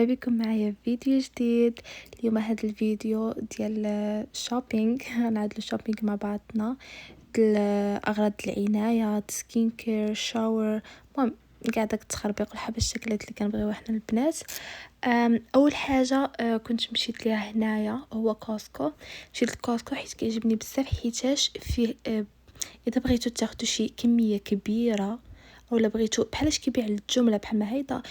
مرحبا بكم معايا في فيديو جديد. اليوم هذا الفيديو ديال شوبينغ، غنعدلو شوبينغ مع بعضنا ديال اغراض العنايه، سكين كير، شاور، المهم كاع داك التخربيق والحبه الشكلات اللي كنبغيو حنا البنات. اول حاجه كنت مشيت ليها هنايا هو كوسكو. مشيت لكوسكو حيت كيعجبني بزاف، حيتاش فيه اذا بغيتو تاخدوا شي كميه كبيره اولا بغيتو بحالاش كيبيع الجمله بحال ما هيدا،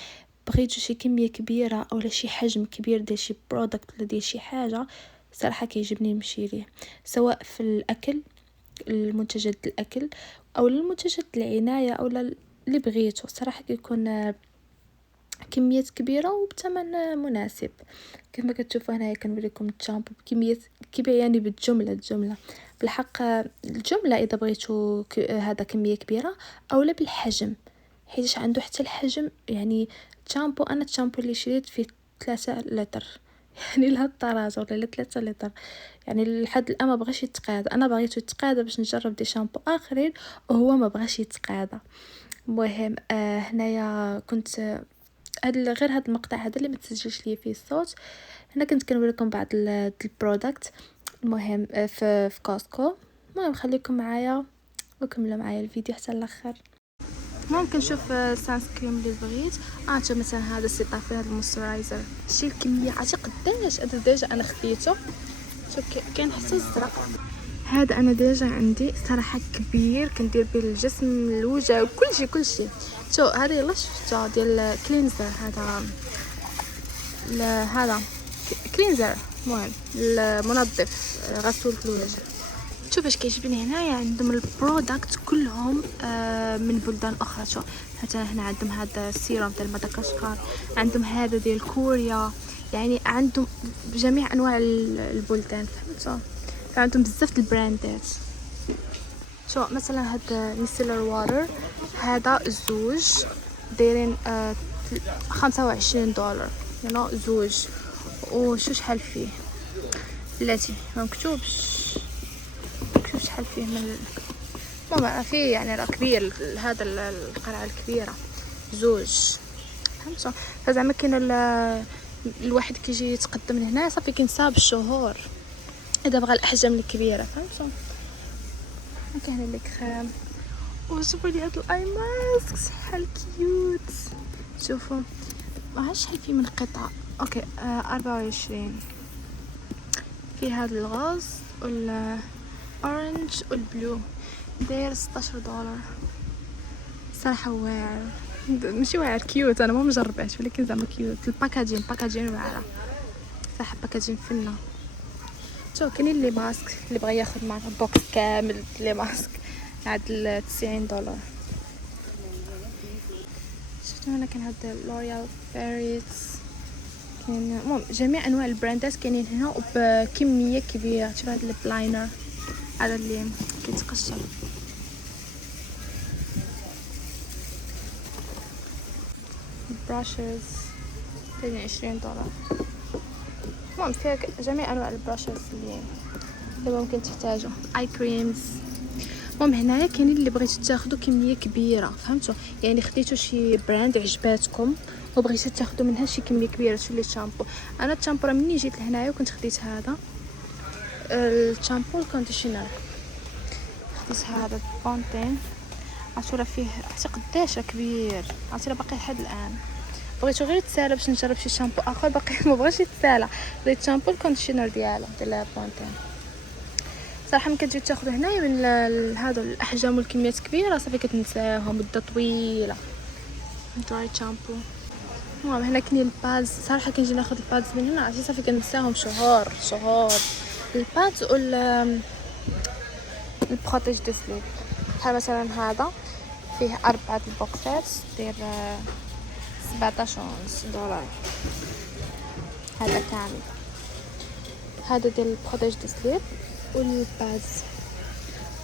بغيتو شي كميه كبيره اولا شي حجم كبير ديال شي برودكت ولا ديال شي حاجه، صراحه كيعجبني نمشي ليه، سواء في الاكل، المنتجات الاكل او المنتجات العنايه اولا اللي بغيتو. صراحه كيكون كميات كبيره وبثمن مناسب. كما كتشوفوا هنايا كنوريكم الشامبو بكميات كبيره، يعني الجمله بالحق الجمله اذا بغيتو هذا كميه كبيره اولا بالحجم، حيت عنده حتى الحجم. يعني الشامبو، انا الشامبو اللي شريت فيه 3 لتر يعني لهاد الدرجه ولا 3 لتر، يعني لحد الان ما بغاش يتقاد. انا بغيتو يتقاد باش نجرب دي شامبو اخرين وهو ما بغاش يتقاد. المهم هنايا كنت غير هاد المقطع هذا اللي متسجلش ليه فيه الصوت، هنا كنت كنوريكم بعض البرودكت. المهم في كوسكو. المهم خليكم معايا وكملوا معايا الفيديو حتى الاخر. ممكن نشوف سانس كريم اللي بغيت. شوف مثلا هذا السيطافي، هذا المويسترايزر، شي الكميه عرفتي قداش هذا ديجا انا خديته. شوف كاين حتى الزرق، هذا انا ديجا عندي صراحه كبير، كندير به الجسم، الوجه، كلشي. شو هذا يلا شفتها ديال كلينزر، هذا كلينزر، المهم المنظف غسول في الوجه. شوف اش كيعجبني هنايا، عندهم البرودكت كلهم من بلدان اخرى. شوف حتى هنا عندهم هذا السيروم ديال مدغشقر، عندهم هذا ديال كوريا، يعني عندهم جميع انواع البلدان، فهمتوا؟ فعندهم بزاف البراندات. شو مثلا هذا ميسيلر واتر، هذا زوج دايرين $25 يعني زوج. وشو شحال فيه بلاتي ما مكتوبش شحال فيه من ماما فيه، يعني راه كبير هذا القرعه الكبيره زوج، فهمتوا؟ فزعما كاين الواحد كيجي يتقدم من هنا صافي كينساب الشهور اذا بغى الاحجام الكبيره، فهمتوا؟ كاين اللي كريم. وشوفوا لي هاد الاي ماسك شحال كيوت، شوفوا ما عرفتش شحال فيه من قطعه. اوكي 24 في هذا الغاز والاورنج والبلو، داير $16 صراحه. واعر ماشي واعر، كيوت، انا ما مجرباش ولكن زعما كيوت. الباكاجين واعره صراحه، باكاجين فنه. شوف كاين اللي ماسك اللي بغى ياخذ معاه بوكس كامل لي ماسك عاد $90. شفتوا هنا كان هذا لوريال باريس، كاين المهم جميع انواع البراندات كاينين هنا وبكميه كبيره. شوف هذا البلاينر، هذا اللي كيتقشر، براشز دايرين $20. المهم فيها جميع انواع البراشز اللي ممكن تحتاجوا، اي كريمز. المهم هنايا كاينين اللي بغيتو تاخدوا كميه كبيره، فهمتوا؟ يعني خديتوا شي براند عجباتكم وبغيتو تاخدوا منها شي كميه كبيره. شو لي الشامبو، انا الشامبو مني جيت لهنايا وكنت خديت هذا الشامبو الكونديشنر، خديت هذا بونتين. عرفتوا فيه عرفتي قداش كبير، عرفتي باقي لحد الان. بغيتو غير يتسالى باش نجرب شي شامبو اخر، باقي ما بغاش يتسالى. خديت شامبو الكونديشنر ديال بونتين. صراحه ملي كتجيو تاخذوا هنايا من هذا الاحجام والكميات كبيره صافي كتنساهم مده طويله. دراي شامبو. المهم هنا كاين البادز، صراحه كنجي ناخذ البادز من هنا عرفتي صافي كنساهم شهور. البادز البروتيج دو سليب، بحال مثلا هذا فيه 4 البوكسات داير $17. هذا كامل، هذا ديال البروتيج دو سليب والباز.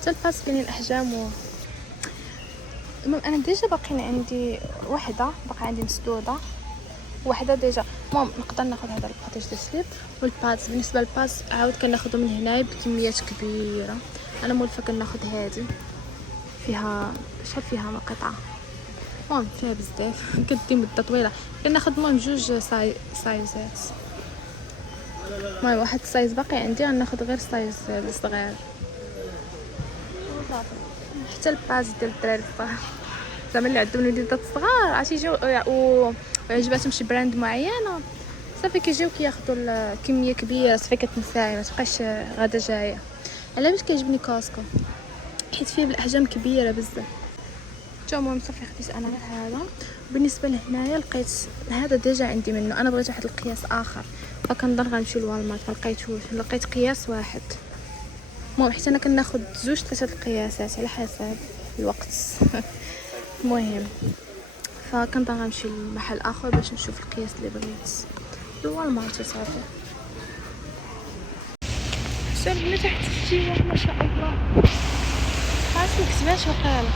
حتى الباز كاينين احجام المهم انا ديجا باقيين عندي وحده، باقي عندي مسدوده وحده ديجا. المهم نقدر ناخذ هذا البروتيج دو سليب والباز. بالنسبه للباز عاود كناخذو من هنايا بكميات كبيره. انا مولفه كناخذ هذه فيها شحال فيها قطعه المهم فيها بزاف كدي مده طويله. كناخد المهم جوج سايزات. المهم واحد السايز باقي عندي، غناخد غير سايز الصغير. حتى الباز ديال الدراري الصغار زعما اللي عندهم الوليدات الصغار عرفتي يجيو وعجباتهم شي براند معينه صافي كيجيو كياخذوا الكميه كبيره صافي كتنساي ما تبقاش غادا جايه. على باش كيعجبني كاسكو حيت فيه بالاحجام كبيره بزاف. تا المهم صافي خديت انا غير هذا. بالنسبه لهنايا لقيت هذا ديجا عندي منه، انا بغيت واحد القياس اخر فكنضل غنمشي لوالمارت ما لقيتوش، لقيت قياس واحد. المهم حيت انا كناخد زوج ثلاثه القياسات على حسب الوقت المهم فكنت غنمشي لمحل اخر باش نشوف القياس اللي بغيت الوالمارت صافي. شوف بنات تحت الجيوه ما شاء الله عرفتي كتبات وقاله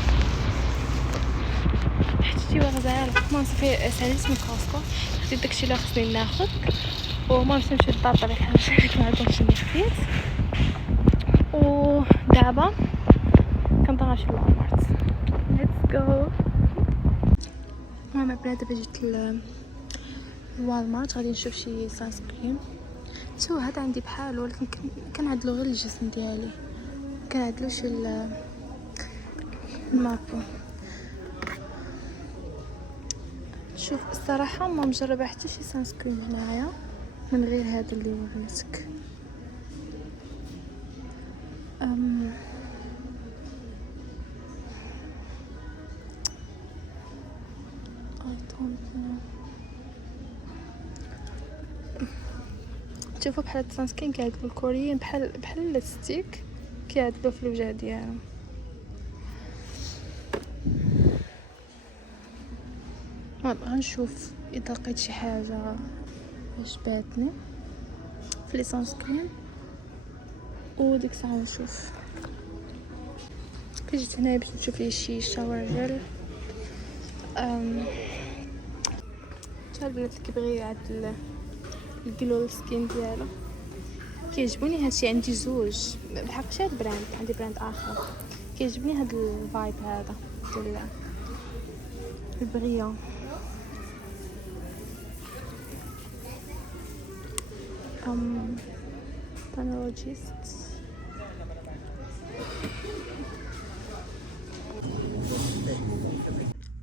تحت الجيوه غزاله. المهم صافي ساليت من كاسكو خديت داكشي اللي خصني ناخذ وما باش نمشي للدار بطبيعه الحال ما عرفتش اللي خديت. ودابا كنبغي نمشي للوالمارت. ليتس جو. المهم بنات دابا جيت الوالمارت غادي نشوف شي سانس كريم. شو هذا عندي بحال ولكن كنعدلو غير الجسم ديالي كنعدلوش المابو. شوف الصراحه ما مجربه حتى شي سانس كريم هنايا من غير هذا اللي وريتك. شوفوا بحال السانسكرين كيعدلوا الكوريين بحال الستيك كيعدلوا في الوجه ديالهم. غنشوف اذا لقيت شي حاجه عجباتني في لي سانسكرين وديك الساعه نشوف. جيت هنا باش نشوف لي شي شاور جل. شحال البنات اللي كيبغي يعدل الجلو السكين ديالو كيعجبوني هادشي. عندي زوج بحق شي براند، عندي براند اخر كيعجبني هاد الفايب هذا ديال البغية. بانولوجيست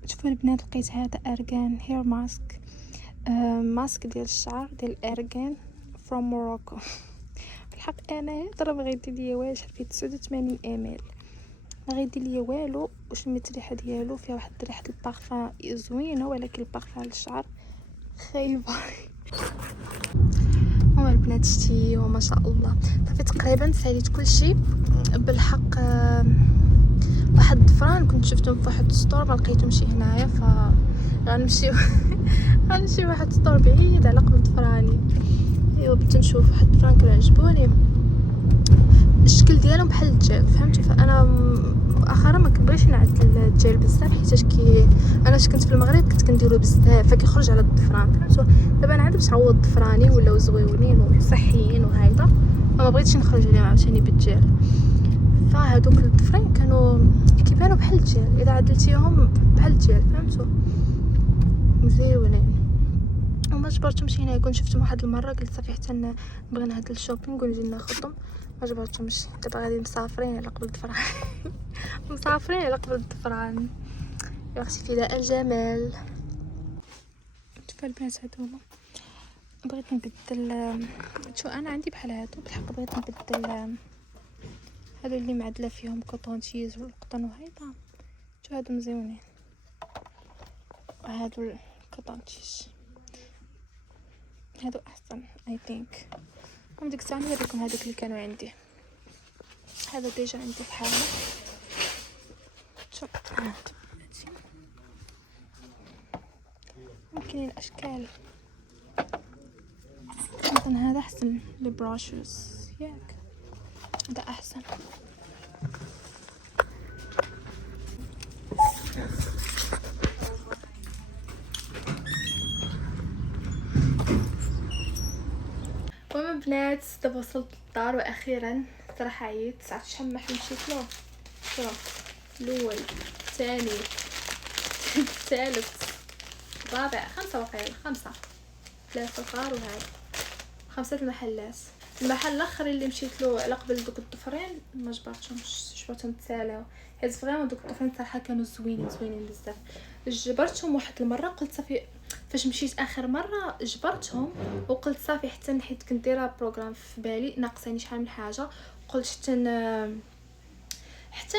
شوفوا البنات لقيت هذا ارغان هير ماسك. ماسك ديال الشعر ديال ارغان فروم موروكو. بالحق انا ترى ما غيدير ليا والو، شحال فيه 89 امل ما غيدير ليا والو. وشميت الريحه ديالو فيها واحد ريحه البارفان زوينه ولكن البارفان للشعر خايبه. هما البنات شتي وما شاء الله صافي تقريبا ساليت كلشي. بالحق واحد الضفران كنت شفتهم في واحد ستور ما لقيتهمش هنايا غنمشي غنمشي واحد ستور بعيد على قبل ضفراني. ايوا بغيت نشوف واحد الضفران كانوا عجبوني الشكل ديالهم بحال الجيل فهمتي. فانا مؤخرا ما كنبغيش نعدل الجيل بزاف حيت انا كنت في المغرب كنت كنديرو بزاف فكيخرج على الضفران فهمتوا. دابا انا عندي باش نعوض ضفراني ولاو زويونين وصحيين وهايدا فما بغيتش نخرج عليهم عاوتاني بالجيل. فهادوك الضفرين كانوا كيبانوا بحال الجيل اذا عدلتيهم بحال الجيل فهمتوا مزيونين. وما جبرتهمش هنا كنت شفتهم واحد المره قلت صافي حتى نبغي نهدل الشوبينغ ونجي ناخذهم ما جبرتهمش. دابا غادي مسافرين على قبل الضفران مسافرين على قبل الضفران يا اختي فداء الجمال. شوف البنات هادوما بغيت نبدل. شو انا عندي بحال هادو بالحق بغيت نبدل هادو اللي معدله فيهم كوطون تشيز والقطن وهيدا. شو هادو مزيونين هادو الكوطون تشيز هادو احسن اي ثينك. من ديك الساعه نوريكم هادوك اللي كانوا عندي. هذا ديجا عندي بحاله شوف ممكن الاشكال مثلا هذا احسن للبراشوز ياك هذا احسن. المهم بنات دابا وصلت للدار واخيرا صراحه عييت ساعات شحال ما مشيت له. شوف الاول الثاني الثالث الرابع 5 وقيل 5 3 صغار وهذا 5 المحلات. المحل الاخر اللي مشيت له على قبل دوك الضفرين ما جبرتهمش، جبرتهم تسالاو حيت فريمون دوك الضفرين صراحه كانوا زوينين بزاف. جبرتهم واحد المره قلت صافي فاش مشيت اخر مره جبرتهم وقلت صافي حتى حيت كنت دايره بروغرام في بالي ناقصاني شحال من حاجه، قلت حتى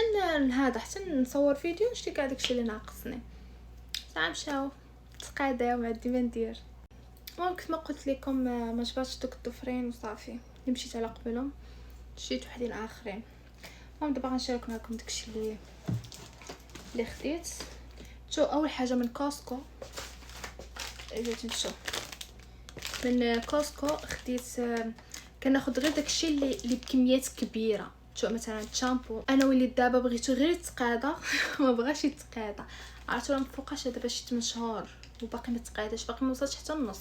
هذا حتى نصور فيديو نشتي كاع داكشي اللي ناقصني. صافي مشاو تقاداو ما عندي ما ندير. كيف ما قلت لكم ما جبرتش دوك الضفرين وصافي اللي مشيت على قبلهم شريت وحدين اخرين. دابا غنشارك معكم داكشي اللي خديت. شو اول حاجه من كوسكو، اجا تنشوف من كوسكو خديت كناخذ غير داكشي اللي بكميات كبيره. شو مثلا شامبو انا وليت دابا بغيتو غير يتقادا ما بغاش يتقادا، عرفتوا راه مفوقاش دابا شي 8 شهور وباقي ما تقاداش، باقي ما وصلتش حتى النص.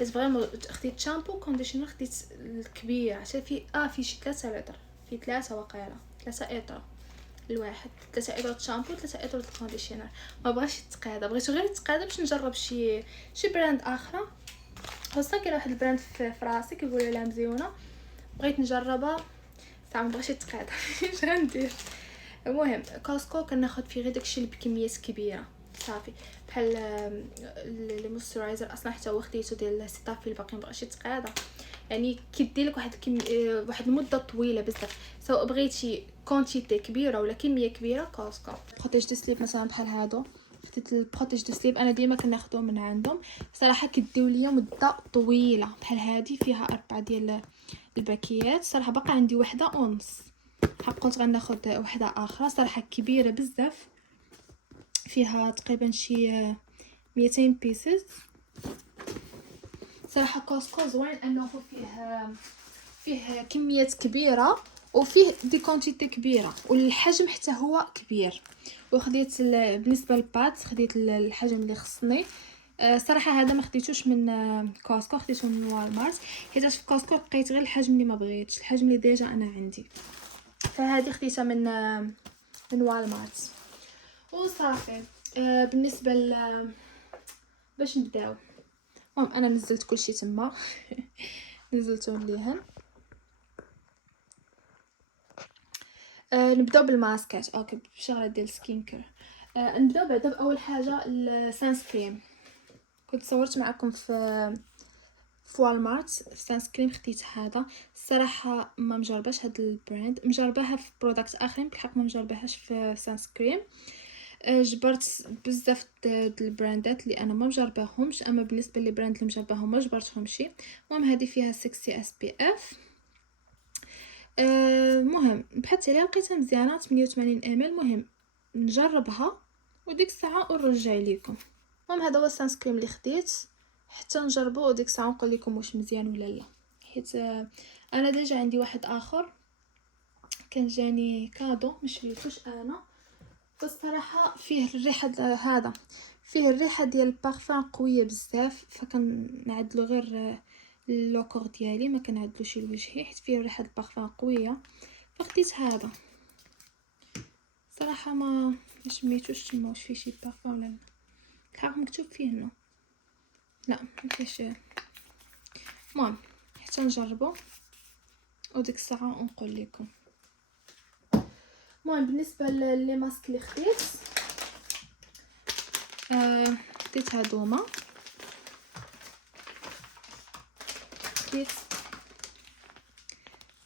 بس فريمون خديت شامبو كونديشنر خديت الكبير حتى في شي 3 لتر، في 3 وقيله 3 اطر الواحد، 3 اطر شامبو 3 اطر الكونديشنر. ما بغاش يتقادا، بغيتو غير يتقادا باش نجرب شي براند اخرى. خاصه كاين واحد البراند في راسي كيقولوا لها مزيونه بغيت نجربها صافي ما بغاش يتقادا اش غندير. المهم كوسكو كناخذ فيه غير داكشي اللي بكميات كبيره صافي، بحال لي مويسترايزر اصلا حتى هو خديته ديال سيتافيل باقي مبغاش يتقادا، يعني كيدير لك واحد المده طويله بزاف. سواء بغيتي كونتيتي كبيره ولا كميه كبيره كوسكو. بروتيج دو سليب مثلا بحال هادو خديت البروتيج دو سليب انا ديما كناخذهم من عندهم صراحه كيديو ليا مده طويله. بحال هادي فيها 4 ديال الباكيات صراحه باقي عندي وحده ونص، قلت غناخذ وحده اخرى صراحه كبيره بزاف فيها تقريبا شي 200 بيسز. صراحه كوسكو زوين انه فيه كميات كبيره وفيه دي كونتيتي كبيره والحجم حتى هو كبير. وخديت بالنسبه للبات خديت الحجم اللي خصني. صراحه هذا ما خديتوش من كوسكو، خديته من والمارت حيت في كوسكو لقيت غير الحجم اللي ما بغيتش، الحجم اللي ديجا انا عندي، فهذه خديتها من والمارت وصافي. بالنسبه باش نبداو المهم انا نزلت كلشي تما نزلتهم ليهم. نبداو بالماسكات. اوكي بشغله ديال سكين كير. نبداو بعدا باول حاجه السان كريم. كنت صورت معكم في والمارت سان كريم خديت هذا الصراحه ما مجرباش هذا البراند، مجرباها في برودكت اخرين بالحق ما مجرباهاش في سان كريم. جبرت بزاف د البراندات اللي انا ما مجرباهمش، اما بالنسبه لي براند اللي مجرباهم ما جبرتهمش. المهم هذه فيها 60 اس بي اف. مهم بحثت عليها لقيتها مزيانه 88 ام ال. مهم نجربها وديك الساعه ونرجع لكم. المهم هذا هو السان كريم اللي خديت حتى نجربه وديك الساعه نقول لكم واش مزيان ولا لا، حيت انا ديجا عندي واحد اخر كان جاني كادو مش شريتوش انا، بصراحه فيه الريحه هذا فيه الريحه ديال البارفان قويه بزاف، فكنعدلو غير اللوكور ديالي ما كنعدلوش لوجهي حيت فيه ريحه البارفان قويه، فخديت هذا. صراحه ما سميتوش تما واش فيه شي بارفان ولا لا، الحق مكتوب فيه هنا لا ما فيهش. المهم حتى نجربو وديك الساعه نقول لكم. المهم بالنسبه لي ماسك اللي خديت خديت هادوما.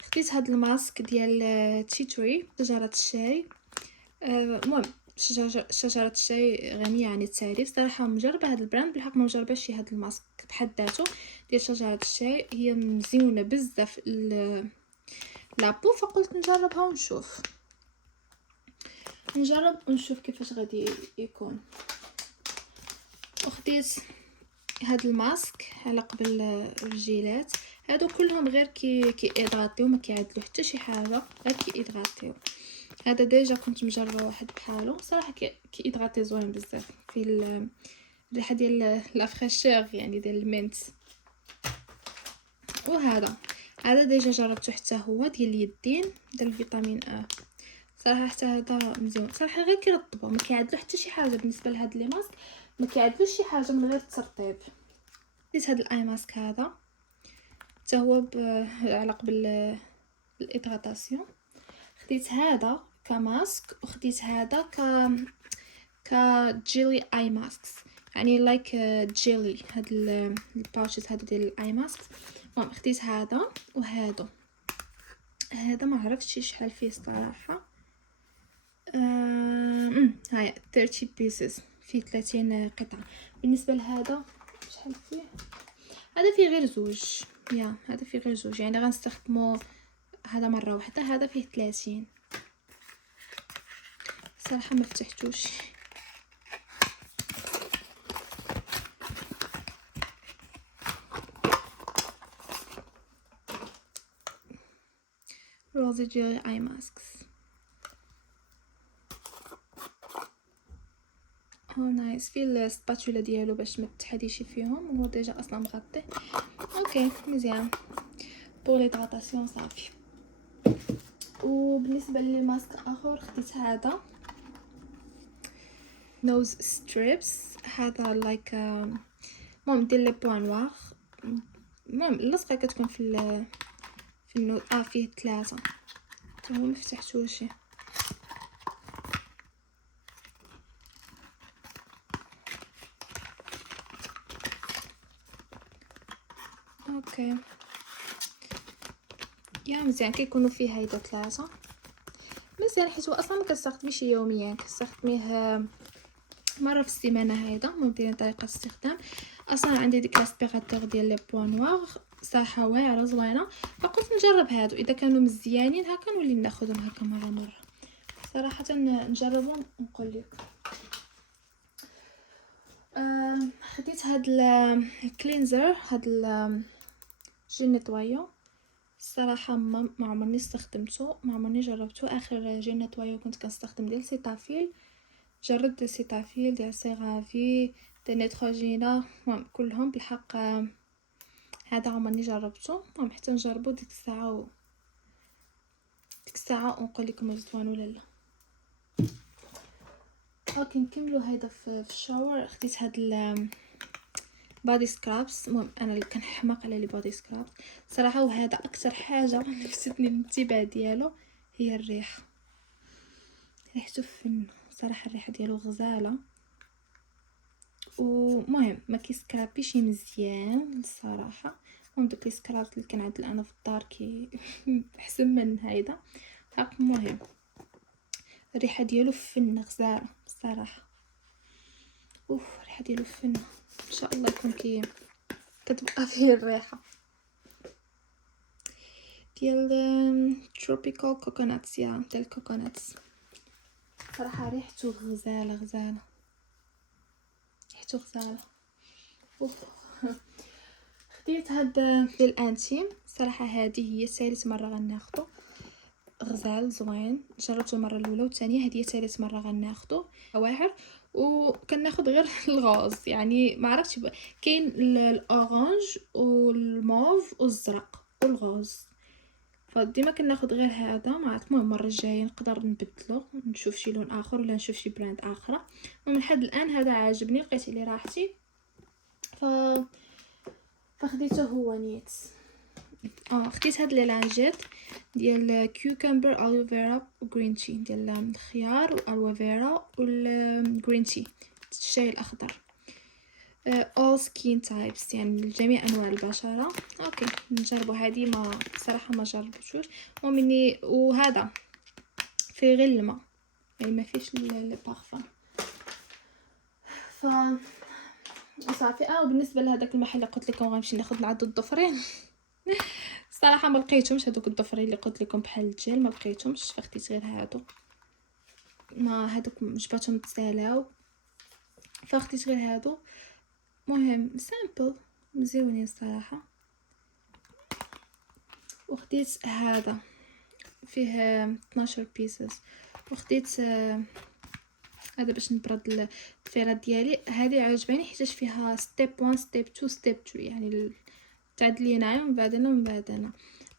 خديت هاد الماسك ديال تشيتوري شجره الشاي. المهم شجره الشاي غنيه عن التعريف صراحه. مجربه هاد البراند بالحق ما مجرباش شي هاد الماسك بحد ذاته ديال شجره الشاي، هي مزيونه بزاف لابو، فقلت نجربها ونشوف كيفاش غادي يكون. وخديت هاد الماسك على قبل الرجيلات، هادو كلهم غير كي ايدغاطيو ما كيعدلو حتى شي حاجه، غير كي ايدغاطيو. هذا ديجا كنت مجربه واحد بحالو صراحه كي ايدغاطي زوين بزاف، في الريحه ديال لا فريشور يعني ديال المنت. وهذا ديجا جربته حتى هو ديال اليدين ديال فيتامين ا صراحه حتى هذا مزيان صراحه، غير كيرطبوا، ما كيعدلو حتى شي حاجه. بالنسبه لهاد لي ماسك ما كيعدلوش شي حاجه من غير الترطيب. خديت هاد الاي ماسك هذا حتى هو علاق بالإدغاطاسيون. خديت هذا كماسك، وخديت هذا كجيلي اي ماسكس، يعني لايك جيلي. هاد الباوشز هادو ديال الاي ماسك. المهم خديت هذا وهادو. هذا ما عرفتش شحال فيه الصراحه. هاي 30 pieces، فيه 30 قطعه. بالنسبه لهذا شحال فيه؟ هذا فيه غير زوج، هذا فيه غير زوج، يعني غنستخدمو هذا مره واحده. هذا فيه 30 صراحه ما فتحتوش. روزي جيلي اي ماسكس. نايس. في السباتولا ديالو باش ما تحديش فيهم، هو ديجا اصلا مغطي. اوكي مزيان بور ليدغاطاسيون صافي. وبالنسبه للماسك اخر خديت هذا نوز ستريبس. هذا لايك المهم ديال لي بوين نوار. المهم اللصقه كتكون في النوز. فيه 3 هو ما فتحتوش. اوكي مزيان كيكونوا فيه هيدا 3 مزيان، حيت هو اصلا ما كنستخدميش يوميا، كنستخدميه مره في السيمانه. هيدا ممكن طريقه استخدام. اصلا عندي ديك لاسبيراتور ديال لي بوين نوار صراحه واعره زوينه، فقلت نجرب هادو اذا كانوا مزيانين هكا نولي ناخذهم هكا مره صراحه نجربهم ونقول لك. خديت هاد الكلينزر، هاد جيل نيطوايو. الصراحه ما عمرني استخدمته، ما عمرني جربته. اخر جيل نيطوايو كنت كنستخدم ديال سيتافيل. جربت ديال سيتافيل، ديال سيغافي، ديال نيتروجينا، المهم كلهم بالحق. هذا عمرني جربته. المهم حتى نجربو ديك الساعه ونقول لكم زوين ولا لا. اوكي نكملوا هذا في الشاور. خديت هاد بادي سكرابس. المهم انا اللي كنحماق على لي بادي سكرابس صراحه، وهذا اكثر حاجه لفتني الانتباه ديالو هي الريحه. ريحته فن صراحه، الريحه ديالو غزاله. ومهم ما كيسكرابيش مزيان الصراحه. المهم دوك لي سكرابس اللي كنعدل انا في الدار احسن من هيدا. المهم الريحه ديالو فن غزاله الصراحه. الريحه ديالو فن، ان شاء الله يكون كتبقى فيه الريحه ديال tropical coconuts. ديال الكوكوناتس صراحه ريحته غزاله ريحته غزاله. خديت هاد ديال انتيم. صراحه هذه هي ثالث مره غناخذو. غزال زوين، جربته المره الاولى والثانيه، هذه ثالث مره غناخذو. واعر وكناخذ غير الغوز، يعني ما عرفتش كاين الاورانج والموف والزرق والغوز، فديما كناخذ غير هذا. ما عرفت، المهم المره الجايه نقدر نبدلو نشوف شي لون اخر ولا نشوف شي براند اخرى. ومن حد الان هذا عاجبني، لقيت لي راحتي فخديته هو نيت. خديت هاد لي لانجيت ديال كيوكمبر الوفيرا وغرين تي، ديال الخيار والالوفيرا والغرين تي، الشاي الاخضر. all skin types، يعني لجميع انواع البشره. اوكي نجربوا هذه. ما صراحه ما جربتوش. ومني وهذا في غير الماء، يعني ما فيش البارفان. صافي. وبالنسبه لهذاك المحل اللي قلت لكم غنمشي ناخذ العدد الضفرين صراحه ما لقيتهمش هذوك الضفرين اللي قلت لكم بحال الجيل، ما لقيتهمش، فخديت غير هادو. ما هادوك جباتهم تسالاو فخديت غير هادو. مهم سامبل مزيونين الصراحه. وخديت هذا فيه 12 بيسز. وخديت هذا باش نبرد الفيرة ديالي. هذه عجباني حيت فيها ستيب 1 ستيب 2 ستيب 3، يعني تعدلينها من بعد هنا ومن بعد هنا.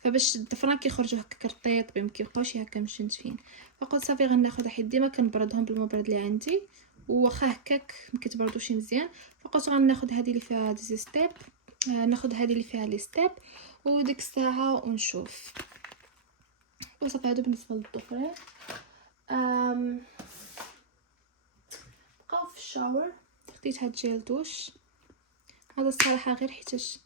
فباش الضفران كيخرجوا هكا كرطيط ما كيبقاوش هكا مشنتفين. فقلت صافي غناخذ حيت ديما كنبردهم بالمبرد اللي عندي وواخا هكاك ما كيتبردوش مزيان. فقلت غناخذ هذه اللي فيها ديزي ستيب، ناخذ هذه اللي فيها لي ستيب وديك الساعه ونشوف. وصافي هادو بالنسبه للضفرين. بقاو في الشاور خديت هاد جيل دوش هذا الصراحه غير حيتاش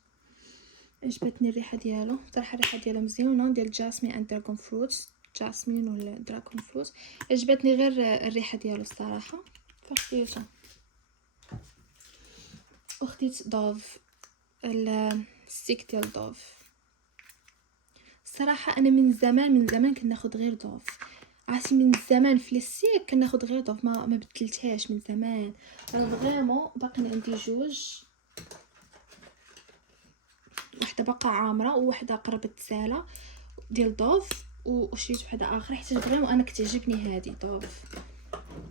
عجبتني الريحه ديالو. صراحه الريحه ديالو مزيونه ديال جاسمين اند دراغون فروت، جاسمين ولا دراغون فروت. عجبتني غير الريحه ديالو الصراحه فخديته. وخديت دوف الستيك ديال دوف. الصراحه انا من زمان كناخذ غير دوف، عرفتي من زمان في السيك كناخذ غير دوف، ما بدلتهاش من زمان. فريمون باقي عندي جوج، وحده باقا عامره ووحده قربت تسالى ديال دوف، وشريت وحده اخرى حيت فريمون انا كتعجبني هذه دوف.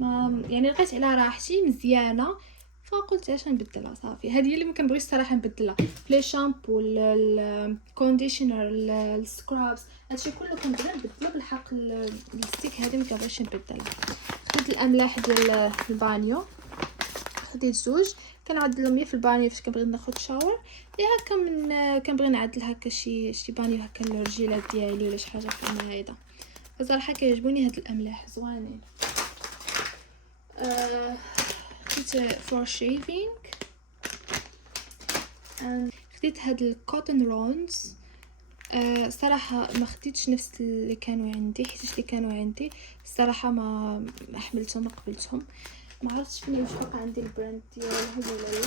ما يعني لقيت على راحتي مزيانه فقلت علاش نبدلها. صافي هذه هي اللي ما كنبغيش الصراحه نبدلها. لي شامبو الكونديشنر السكرابس هادشي كله كنبغي نبدلو، بالحق الستيك هذه ما كنبغيش نبدلها. خديت الاملاح ديال البانيو، خديت زوج كنعدلهم يا في البانيو فاش كنبغي ناخذ شاور يا هكا من كنبغي نعدل هكا شي بانيو هكا للرجيلات ديالي ولا شي حاجه في المعده. بصراحه كيعجبوني هاد الاملاح زوينين. خديت فور شيفينغ، خديت هاد الكوتن رونز. صراحه ما خديتش نفس اللي كانوا عندي حيت اللي كانوا عندي الصراحه ما حملتهم ما قبلتهم. ما عرفتش فين واش بقى عندي البراند ديالهم ولا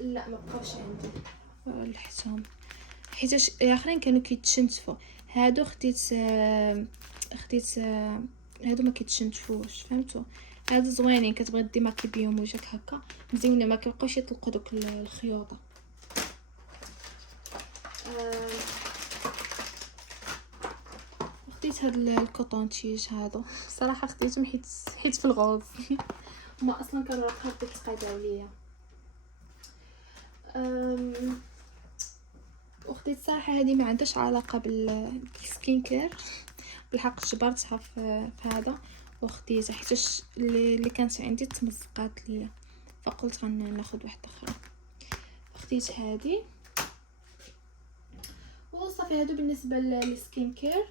لا ما بقاوش عندي لحتهم حيتاش الاخرين كانوا كيتشنتفوا. هادو خديت هادو ما كيتشنتفوش فهمتوا. هادو زوينين كتبغي ديماكي بيهم وجهك هكا مزيونه ما كيبقاوش يطلقوا دوك الخيوطه. خديت هاد الكوطونتيج هادو صراحه خديتهم حيت في الغوز هما اصلا كانوا رقم تقاداو ليا. وخديت صراحه هذه ما عندهاش علاقه بالسكين كير، بالحق جبرتها في هذا وخديتها حيتاش اللي كانت عندي تمزقات ليا فقلت غناخذ واحده اخرى. خديت هذه وصافي. هادو بالنسبه للسكين كير.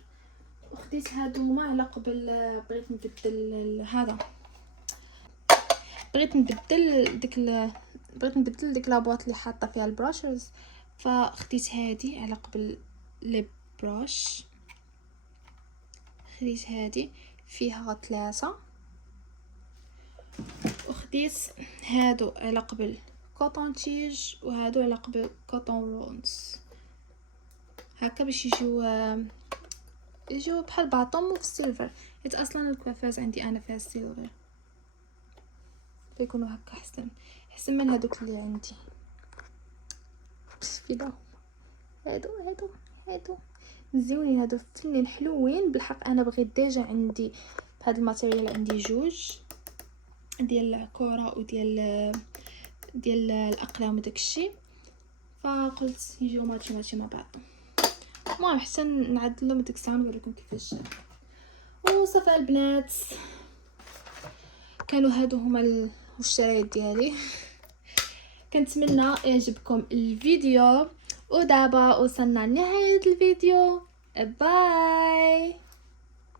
وخديت هادو ما على قبل بغيت نبدل هذا، بغيت نبدل ديك لابواط اللي حاطه فيها البراشرز فخديت هذه على قبل لي بروش. خديت هذه فيها 3 وخديت هادو على قبل كوطون تيج وهادو على قبل كوطون رونز هكا باش يجيو بحال بعضهم في السيلفر حيت اصلا الكوافاز عندي انا فيها السيلفر فيكونوا هكا احسن من هادوك اللي عندي. فيدا هادو مزيونين، هادو فنين حلوين بالحق. انا بغيت ديجا عندي بهذا الماتيريال عندي جوج ديال الكره وديال الاقلام وداكشي فقلت يجيو ماتشي مع بعض. المهم احسن نعدلهم ديك الساعه نوريكم كيفاش. وصافي البنات كانوا هادو هما الشرايط ديالي. كنتمنى يعجبكم الفيديو ودابا وصلنا لنهايه الفيديو. باي.